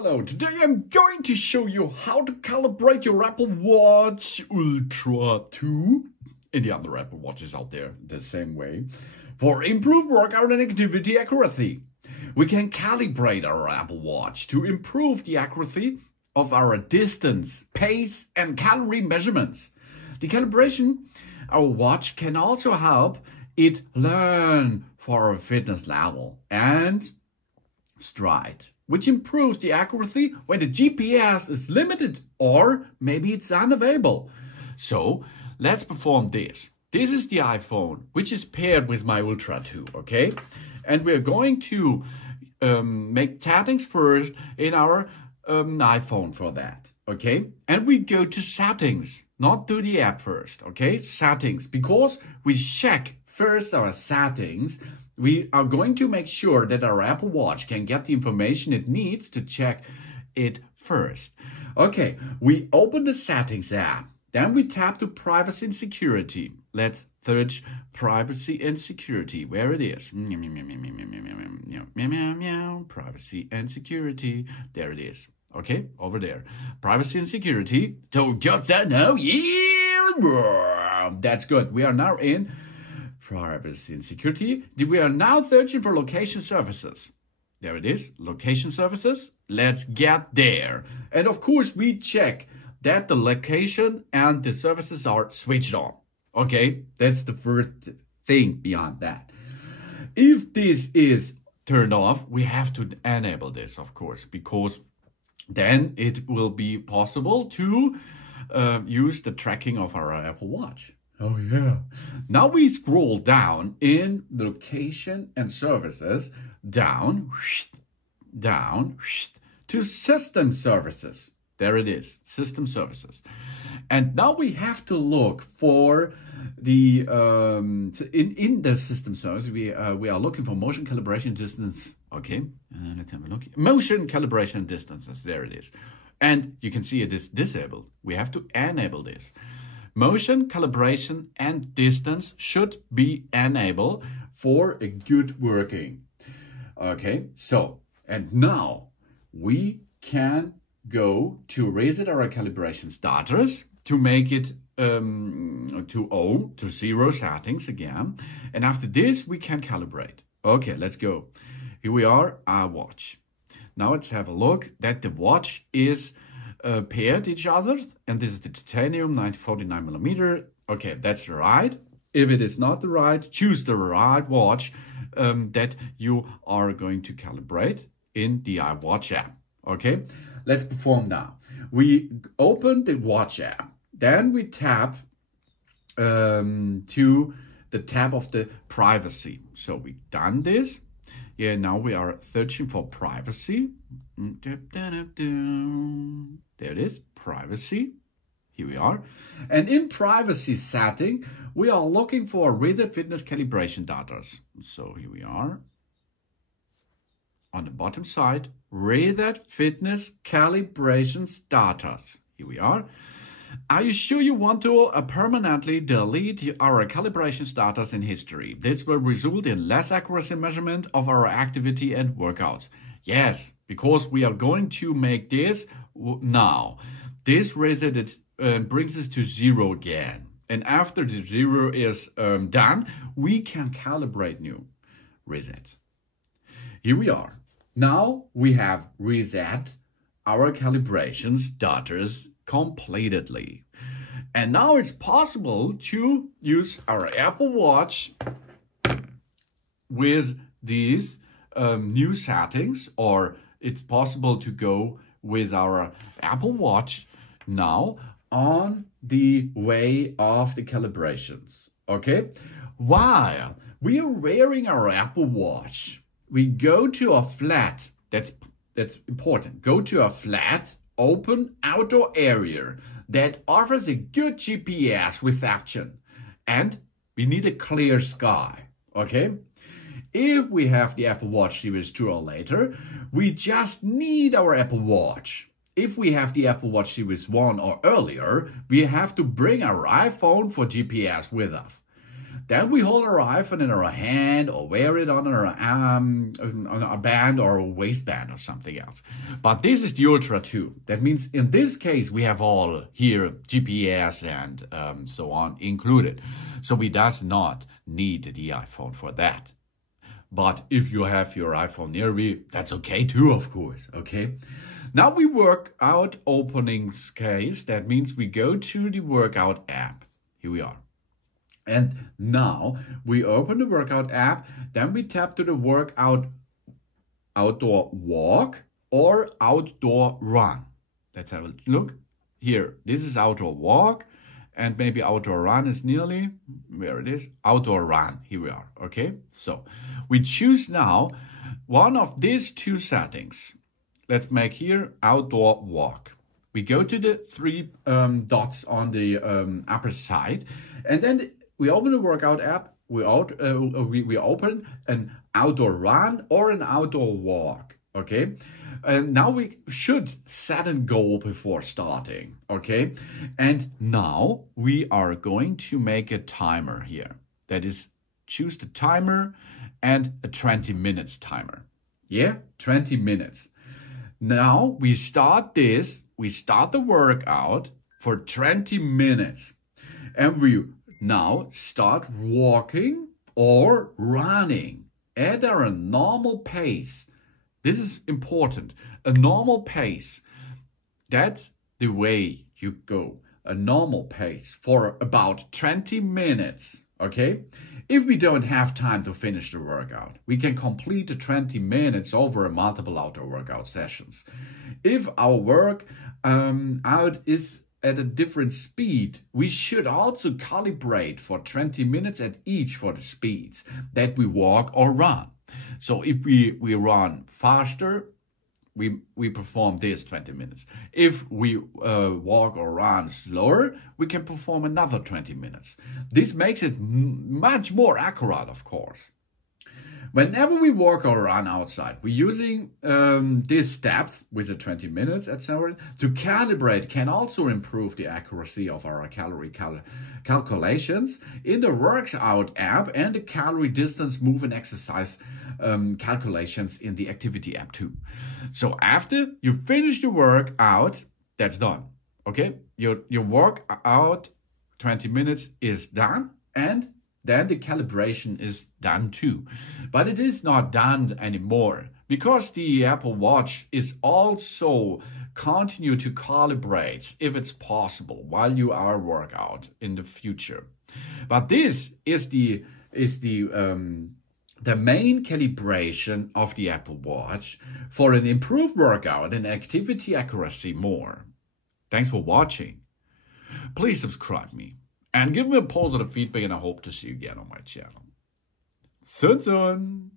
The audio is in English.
Hello, today I'm going to show you how to calibrate your Apple Watch Ultra 2 and the other Apple Watches out there the same way for improved workout and activity accuracy. We can calibrate our Apple Watch to improve the accuracy of our distance, pace and calorie measurements. The calibration our watch can also help it learn for a fitness level and stride, which improves the accuracy when the GPS is limited or maybe it's unavailable. So let's perform this. This is the iPhone, which is paired with my Ultra 2, okay? And we're going to make settings first in our iPhone for that, okay? And we go to settings, not to the app first, okay? Settings, because we check first our settings. We are going to make sure that our Apple Watch can get the information it needs to check it first. Okay, we open the settings app. Then we tap to privacy and security. Let's search privacy and security, where it is. Privacy and security. There it is. Okay, over there. Privacy and security. So just that now. Yeah, that's good. We are now in privacy and security. We are now searching for location services. There it is, location services. Let's get there. And of course, we check that the location and the services are switched on. Okay, that's the first thing beyond that. If this is turned off, we have to enable this, of course, because then it will be possible to use the tracking of our Apple Watch. Oh yeah. Now we scroll down in location and services, down to system services. There it is, system services. And now we have to look for the, in the system service, we are looking for motion calibration distance. Okay, let's have a look. Motion calibration distances, there it is. And you can see it is disabled. We have to enable this. Motion, calibration, and distance should be enabled for a good working. Okay, so, and now we can go to reset our calibration status to make it to 0 settings again. And after this, we can calibrate. Okay, let's go. Here we are, our watch. Now let's have a look that the watch is paired each other, and this is the titanium 949 millimeter. Okay, that's right. If it is not the right, choose the right watch that you are going to calibrate in the iWatch app. Okay, let's perform now. We open the watch app, then we tap to the tab of the privacy. So we've done this. Yeah, now we are searching for privacy. There it is, privacy. Here we are. And in privacy setting, we are looking for reset fitness calibration data. So here we are. On the bottom side, reset fitness calibration status. Here we are. Are you sure you want to permanently delete our calibration status in history? This will result in less accuracy measurement of our activity and workouts. Yes, because we are going to make this now. This reset brings us to 0 again. And after the 0 is done, we can calibrate new resets. Here we are. Now we have reset our calibration status completely. And now it's possible to use our Apple Watch with these new settings, or it's possible to go with our Apple Watch now on the way of the calibrations. Okay, while we are wearing our Apple Watch, we go to a flat, that's important, go to a flat open outdoor area that offers a good GPS reception, and we need a clear sky. Okay, if we have the Apple Watch Series 2 or later, we just need our Apple Watch. If we have the Apple Watch Series 1 or earlier, we have to bring our iPhone for GPS with us. Then we hold our iPhone in our hand or wear it on a band or a waistband or something else. But this is the Ultra 2. That means in this case, we have all here GPS and so on included. So we does not need the iPhone for that. But if you have your iPhone nearby, that's okay too, of course, okay? Now we work out openings case. That means we go to the workout app. Here we are. And now we open the workout app, then we tap to the workout outdoor walk or outdoor run. Let's have a look. Here, this is outdoor walk and maybe outdoor run is nearly, where it is, outdoor run. Here we are, okay? So we choose now one of these two settings. Let's make here outdoor walk. We go to the three dots on the upper side and then we open the workout app, we open an outdoor run or an outdoor walk, okay? And now we should set a goal before starting, okay? And now we are going to make a timer here. That is, choose the timer and a 20 minutes timer. Yeah, 20 minutes. Now we start this, we start the workout for 20 minutes. And we now start walking or running at a normal pace. This is important. A normal pace. That's the way you go. A normal pace for about 20 minutes. Okay? If we don't have time to finish the workout, we can complete the 20 minutes over multiple outdoor workout sessions. If our work out is at a different speed, we should also calibrate for 20 minutes at each for the speeds that we walk or run. So if we run faster, we perform this 20 minutes. If we walk or run slower, we can perform another 20 minutes. This makes it much more accurate, of course. Whenever we walk or run outside, we're using these steps with the 20 minutes, etc. to calibrate can also improve the accuracy of our calorie calculations in the workout app and the calorie distance, move and exercise calculations in the activity app too. So after you finish the workout, that's done. Okay, your workout 20 minutes is done and then the calibration is done too. But it is not done anymore because the Apple Watch is also continue to calibrate if it's possible while you are workout in the future. But this is the main calibration of the Apple Watch for an improved workout and activity accuracy more. Thanks for watching. Please subscribe me. And give me a positive feedback and I hope to see you again on my channel. Soon.